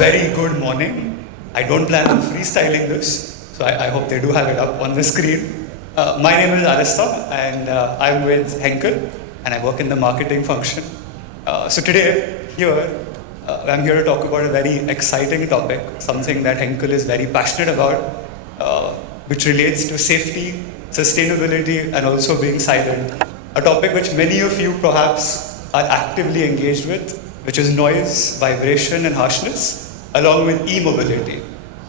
very good morning. I don't plan on freestyling this, so I hope they do have it up on the screen. My name is Alistair, and I'm with Henkel, and I work in the marketing function. So today, I'm here to talk about a very exciting topic, something that Henkel is very passionate about, which relates to safety, sustainability, and also being silent. A topic which many of you perhaps are actively engaged with, which is noise, vibration, and harshness, along with eMobility.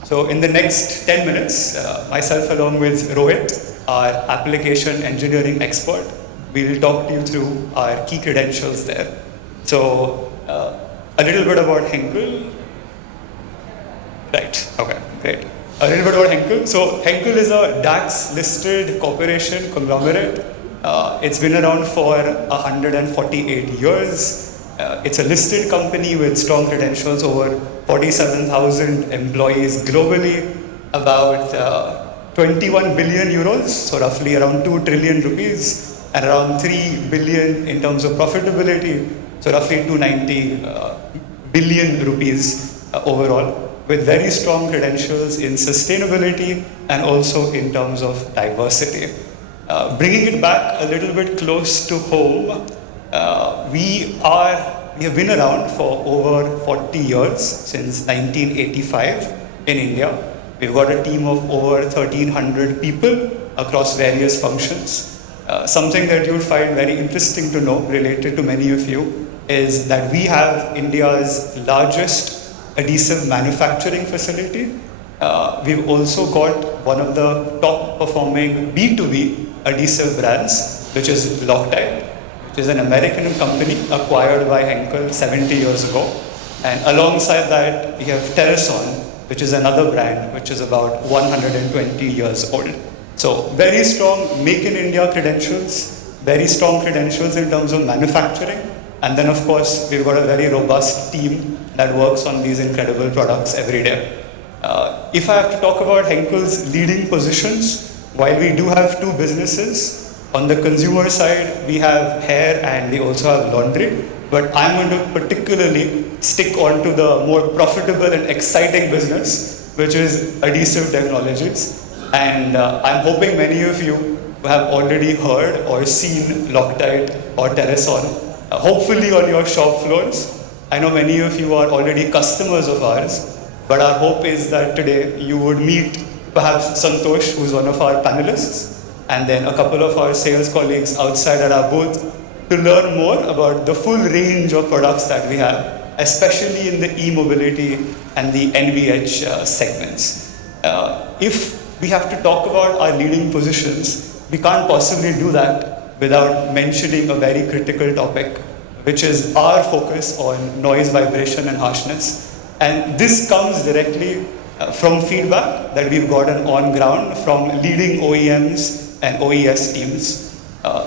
So in the next 10 minutes, myself along with Rohit, our application engineering expert, we will talk to you through our key credentials there. So a little bit about Henkel. Right, okay, great. A little bit about Henkel. So Henkel is a DAX listed corporation conglomerate. It's been around for 148 years. It's a listed company with strong credentials, over 47,000 employees globally, about 21 billion euros, so roughly around 2 trillion rupees, and around 3 billion in terms of profitability, so roughly 290 billion rupees overall, with very strong credentials in sustainability and also in terms of diversity. Bringing it back a little bit close to home, we have been around for over 40 years, since 1985 in India. We've got a team of over 1,300 people across various functions. Something that you'll find very interesting to know, related to many of you, is that we have India's largest adhesive manufacturing facility. We've also got one of the top performing B2B adhesive brands, which is Loctite, which is an American company acquired by Henkel 70 years ago. And alongside that, we have Terrason, which is another brand which is about 120 years old. So very strong Make in India credentials, very strong credentials in terms of manufacturing. And then of course, we've got a very robust team that works on these incredible products every day. If I have to talk about Henkel's leading positions, while we do have two businesses, on the consumer side, we have hair and we also have laundry, but I'm going to particularly stick on to the more profitable and exciting business, which is adhesive technologies. And I'm hoping many of you have already heard or seen Loctite or Terrason, hopefully on your shop floors. I know many of you are already customers of ours, but our hope is that today you would meet perhaps Santosh, who's one of our panelists, and then a couple of our sales colleagues outside at our booth, to learn more about the full range of products that we have, especially in the eMobility and the NVH segments. If we have to talk about our leading positions, we can't possibly do that without mentioning a very critical topic, which is our focus on noise, vibration, and harshness. And this comes directly from feedback that we've gotten on ground from leading OEMs and OES teams.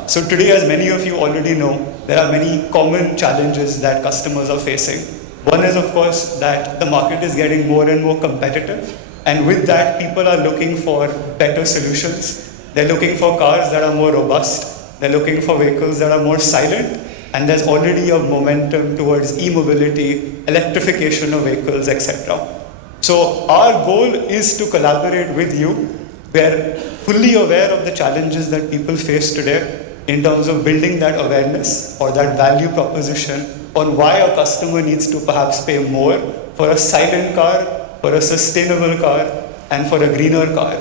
So today, as many of you already know, there are many common challenges that customers are facing. One is, of course, that the market is getting more and more competitive, and with that, people are looking for better solutions. They're looking for cars that are more robust. They're looking for vehicles that are more silent, and there's already a momentum towards e-mobility, electrification of vehicles, etc. So our goal is to collaborate with you. We're fully aware of the challenges that people face today in terms of building that awareness or that value proposition on why a customer needs to perhaps pay more for a silent car, for a sustainable car, and for a greener car.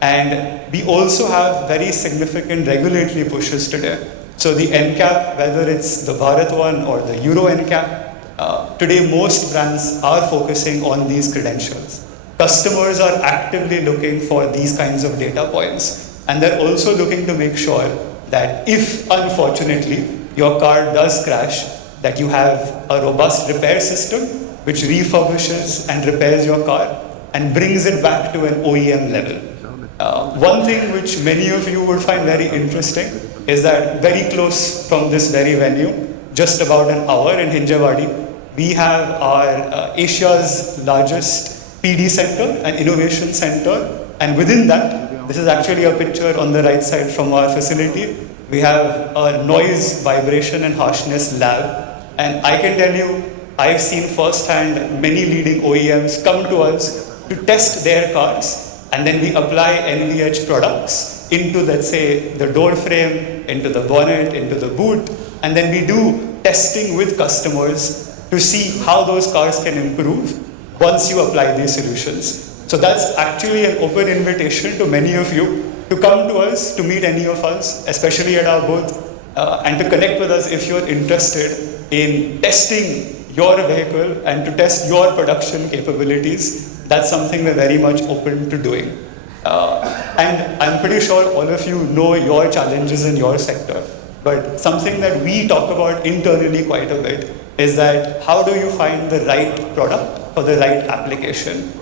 And we also have very significant regulatory pushes today. So the NCAP, whether it's the Bharat one or the Euro NCAP, today most brands are focusing on these credentials. Customers are actively looking for these kinds of data points, and they're also looking to make sure that if unfortunately your car does crash, that you have a robust repair system which refurbishes and repairs your car and brings it back to an OEM level. One thing which many of you would find very interesting is that very close from this very venue, just about an hour in Hinjawadi, we have our Asia's largest PD center and innovation center, and within that, this is actually a picture on the right side from our facility. We have a noise, vibration, and harshness lab, and I can tell you I've seen firsthand many leading OEMs come to us to test their cars, and then we apply NVH products into, let's say, the door frame, into the bonnet, into the boot, and then we do testing with customers to see how those cars can improve once you apply these solutions. So that's actually an open invitation to many of you to come to us, to meet any of us, especially at our booth, and to connect with us if you're interested in testing your vehicle and to test your production capabilities. That's something we're very much open to doing. And I'm pretty sure all of you know your challenges in your sector, but something that we talk about internally quite a bit is that how do you find the right product for the right application?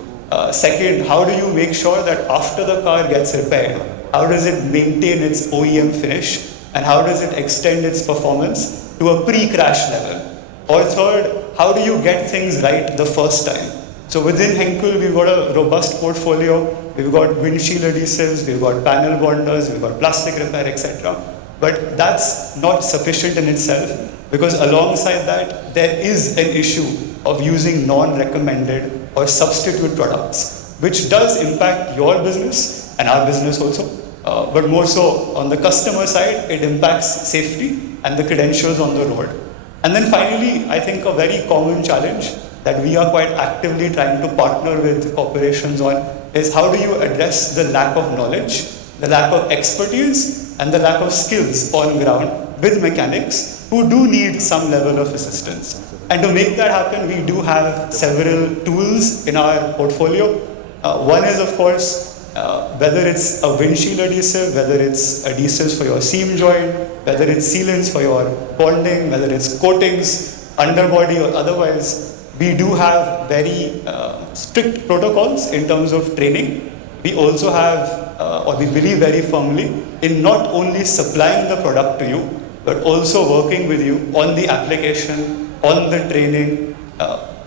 Second, how do you make sure that after the car gets repaired, how does it maintain its OEM finish, and how does it extend its performance to a pre-crash level? Or third, how do you get things right the first time? So within Henkel, we've got a robust portfolio. We've got windshield adhesives, we've got panel bonders, we've got plastic repair, etc. But that's not sufficient in itself, because alongside that, there is an issue of using non-recommended or substitute products, which does impact your business and our business also. But more so on the customer side, it impacts safety and the credentials on the road. And then finally, I think a very common challenge that we are quite actively trying to partner with corporations on is how do you address the lack of knowledge, the lack of expertise, and the lack of skills on ground with mechanics who do need some level of assistance. And to make that happen, we do have several tools in our portfolio. One is, of course, whether it's a windshield adhesive, whether it's adhesives for your seam joint, whether it's sealants for your bonding, whether it's coatings, underbody or otherwise, we do have very strict protocols in terms of training. We also have, or we believe very firmly, in not only supplying the product to you, but also working with you on the application, on the training,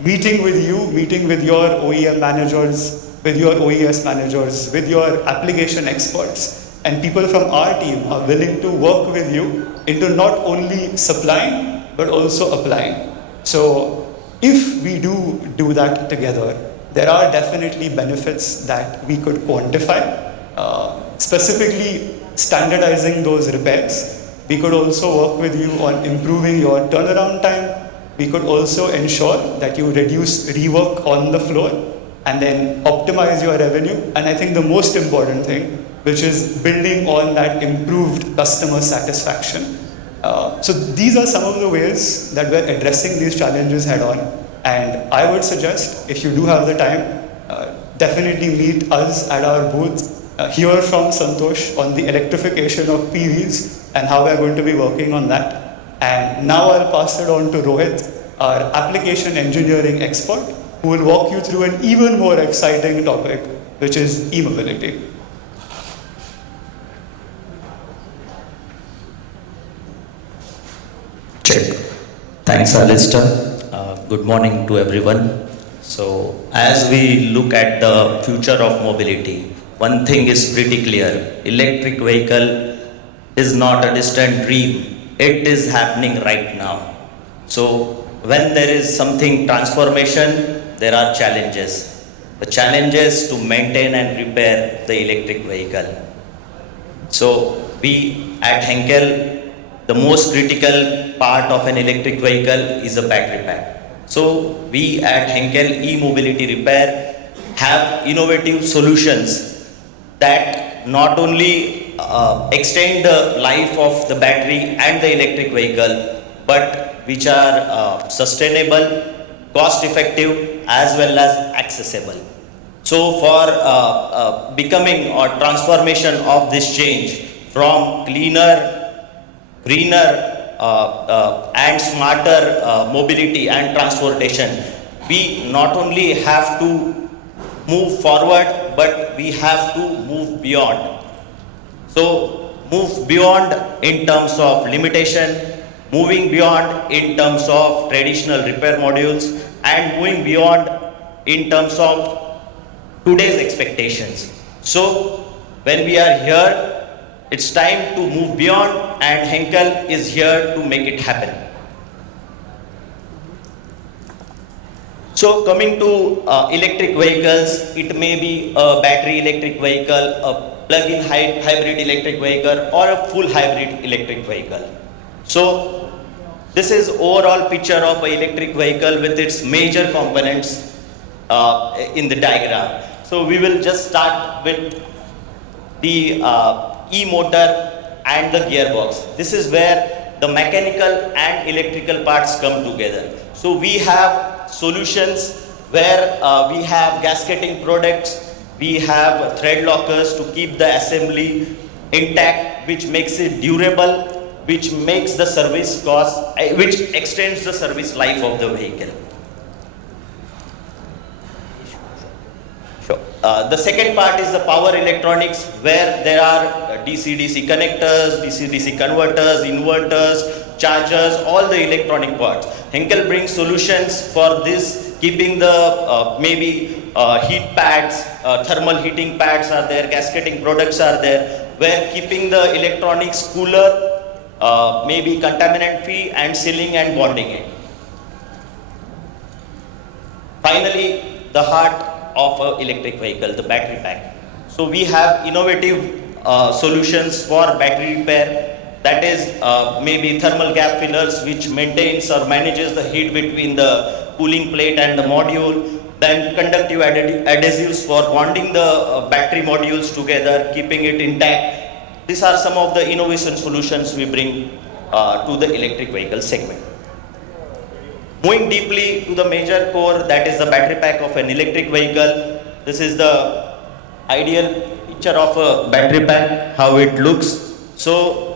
meeting with you, meeting with your OEM managers, with your OES managers, with your application experts, and people from our team are willing to work with you into not only supplying, but also applying. So if we do that together, there are definitely benefits that we could quantify, specifically standardizing those repairs. We could also work with you on improving your turnaround time. We could also ensure that you reduce rework on the floor and then optimize your revenue. And I think the most important thing, which is building on that improved customer satisfaction. So these are some of the ways that we're addressing these challenges head on. And I would suggest, if you do have the time, definitely meet us at our booth, hear from Santosh on the electrification of PVs and how we're going to be working on that. And now I'll pass it on to Rohit, our application engineering expert, who will walk you through an even more exciting topic, which is eMobility. Check. Thanks, Alistair. Good morning to everyone. So, as we look at the future of mobility, one thing is pretty clear. Electric vehicle is not a distant dream. It is happening right now. So, when there is something transformation, there are challenges. The challenges to maintain and repair the electric vehicle. So, we at Henkel, the most critical part of an electric vehicle is a battery pack. So we at Henkel eMobility Repair have innovative solutions that not only extend the life of the battery and the electric vehicle, but which are sustainable, cost effective as well as accessible. So for becoming or transformation of this change from cleaner, greener and smarter mobility and transportation, we not only have to move forward, but we have to move beyond. So move beyond in terms of limitation, moving beyond in terms of traditional repair modules, and moving beyond in terms of today's expectations. So when we are here, it's time to move beyond, and Henkel is here to make it happen. So coming to electric vehicles, it may be a battery electric vehicle, a plug-in hybrid electric vehicle, or a full hybrid electric vehicle. So this is overall picture of an electric vehicle with its major components in the diagram. So we will just start with the e-motor and the gearbox. This is where the mechanical and electrical parts come together. So we have solutions where we have gasketing products, we have thread lockers to keep the assembly intact, which makes it durable, which makes the service cost, which extends the service life of the vehicle. Sure. The second part is the power electronics, where there are DC-DC connectors, DC-DC converters, inverters, chargers, all the electronic parts. Henkel brings solutions for this, keeping the heat pads, thermal heating pads are there, gasketing products are there, where keeping the electronics cooler, maybe contaminant free, and sealing and bonding it. Finally, the heart of an electric vehicle, the battery pack. So we have innovative solutions for battery repair, that is maybe thermal gap fillers, which maintains or manages the heat between the cooling plate and the module, then conductive adhesives for bonding the battery modules together, keeping it intact. These are some of the innovation solutions we bring to the electric vehicle segment. Moving deeply to the major core, that is the battery pack of an electric vehicle. This is the ideal picture of a battery pack, how it looks. So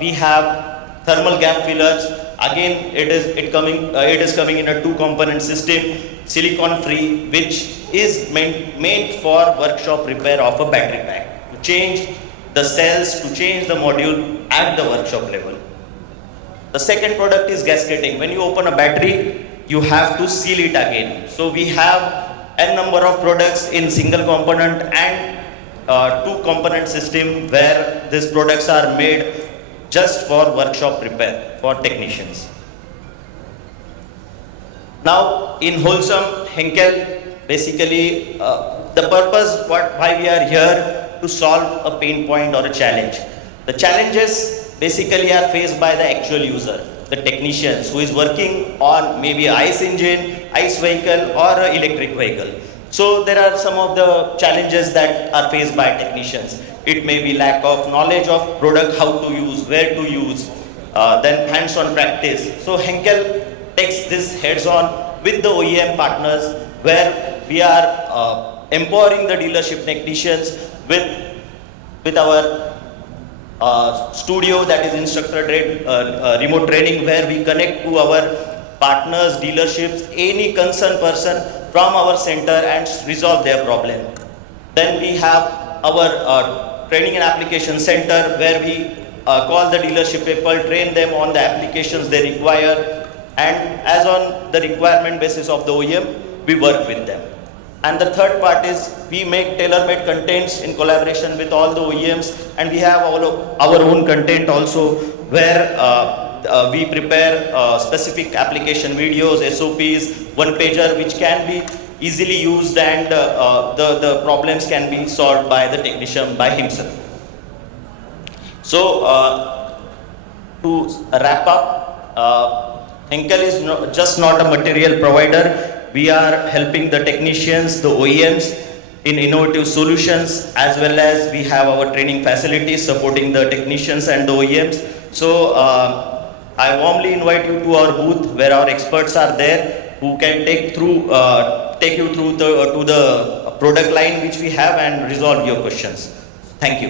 we have thermal gap fillers. Again, it is coming in a two-component system, silicon free, which is meant for workshop repair of a battery pack, to change the cells, to change the module at the workshop level. The second product is gasketing. When you open a battery, you have to seal it again. So we have n number of products in single component and two component system, where these products are made just for workshop repair for technicians. Now in Wholesome, Henkel, basically the purpose why we are here, to solve a pain point or a challenge. The challenges basically are faced by the actual user, the technicians who is working on maybe an ICE engine, ICE vehicle, or an electric vehicle. So there are some of the challenges that are faced by technicians. It may be lack of knowledge of product, how to use, where to use, then hands-on practice. So Henkel takes this heads-on with the OEM partners, where we are empowering the dealership technicians with our studio, that is instructor-led remote training, where we connect to our partners, dealerships, any concerned person from our center and resolve their problem. Then we have our training and application center, where we call the dealership people, train them on the applications they require, and as on the requirement basis of the OEM, we work with them. And the third part is we make tailor-made contents in collaboration with all the OEMs, and we have our own content also, where we prepare specific application videos, SOPs, one-pager, which can be easily used, and the problems can be solved by the technician by himself. So to wrap up, Henkel is just not a material provider. We are helping the technicians, the OEMs, in innovative solutions, as well as we have our training facilities supporting the technicians and the OEMs. So I warmly invite you to our booth, where our experts are there, who can take you through to the product line which we have and resolve your questions. Thank you.